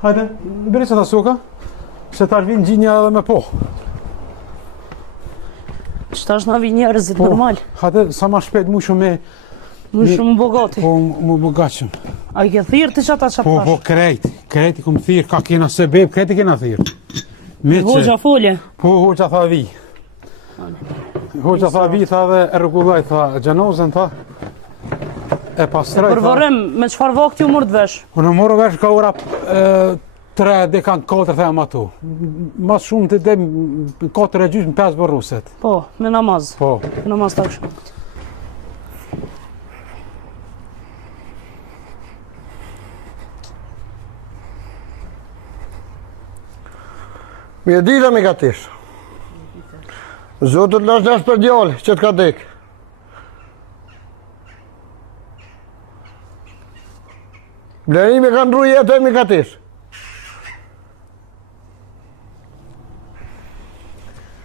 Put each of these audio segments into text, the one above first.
Hajde, bëri që ta suka, se ta vinë gjinja edhe me po. Qëta është na vi njerëzit normal? Hajde, sa ma shpejt mu shumë Mu shumë bogati. Po, mu bogatshëm. A i ke thirë të qata që Po, krejt i kom thirë, ka kena sebeb, krejt i kena thirë. Hoxha folje? Po, hoxha tha vi. Hoxha tha vi, tha dhe e rregulloj, tha xhenozen, tha. E pastroj. Përvorim, me çfarë vakti u mërë të vesh? Unë morë vesh ka ora 3 dekan 4 them atu. Mas shumë të dem 4:30 5 borruset. Po, me namaz. Po. Me namaz të akshëm. Mi e dita mi ka tish. Zotët lash për djallë që të ka dek. Blerimi ka ndru jetë e mi ka tish.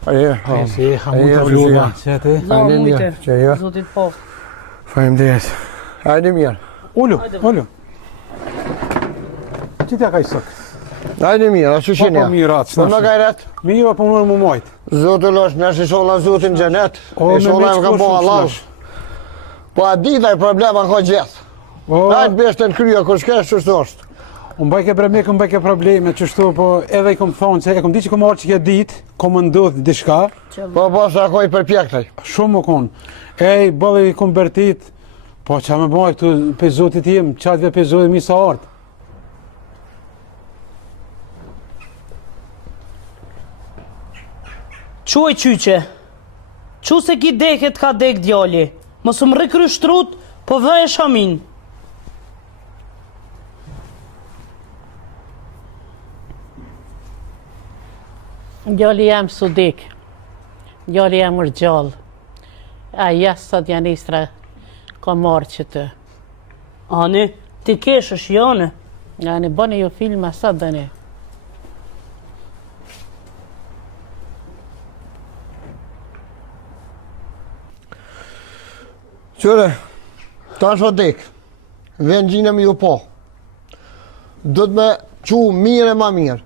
Aje, Si, hamu të vluga, që ti? Zonë mujte, që jo. zotit po. Faleminderit. Hajde mirë. Ullu. Që t'ja ka i sëk? Hajde mirë, ashtu që Po mirë atë, Po në gajret. Mi jo, po më mojtë. Zotë lash, nësh i shola zotin gjenet. O, I me shola me më ka qëko po shumë Allah. shnash. Po a dita i problema ka gjithë. Hajde beshte në kryo, kur shkesh që është. Unë bëjke bremek, unë bëjke probleme, qështu, po edhe i kom thonë, se e kom di që kom arë që ke ditë, kom ndodhë dishka. Po sa ko i përpjektaj. Shumë më konë. Ej, bëllë i kom bërtit, po që me bëjë këtu pe zotit jem, qatëve pe zotit mi sa artë. Quaj qyqe, qu se ki deket ka dek djali, mos më rikry shtrut, po dhe e shamin. Djali jam sudik, djali jam është gjallë. A jasë sot janistra ka marrë që të. Ani, ti kesh është jane. Ani, bëni ju filma sot dëni. Qëre, ta është dek, vend gjine mi ju po. Do të me qu mirë e ma mirë.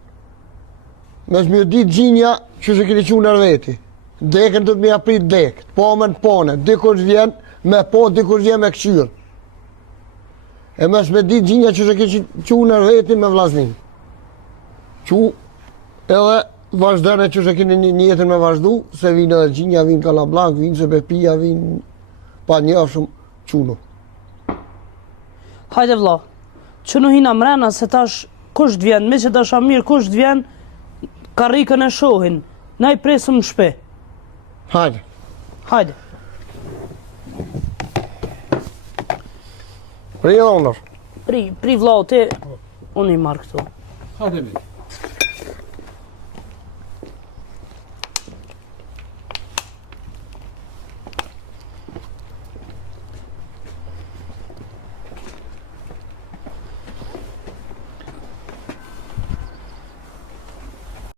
Me shmi ju ditë gjinja që se kini qu nër veti. Dekën do të mi aprit dek, po me në pone, dikush vjen me po, dikush vjen me këqyrë. E me shme ditë gjinja që se kini qu nër veti me vllaznin. Qu edhe vazhdene që se kini një jetën me vazhdu, se vinë edhe gjinja, vinë kalablak, vinë se pepia, vinë pa njëfshëm quno. Hajde vlla, që në hina mrena se tash kusht vjen, me që tash mirë kusht vjen, karrikën e shohin, na i presëm në shpe. Hajde. Hajde. Pri edhe unër. Pri vlla, ti, unë i marrë këtu. Hajde mi.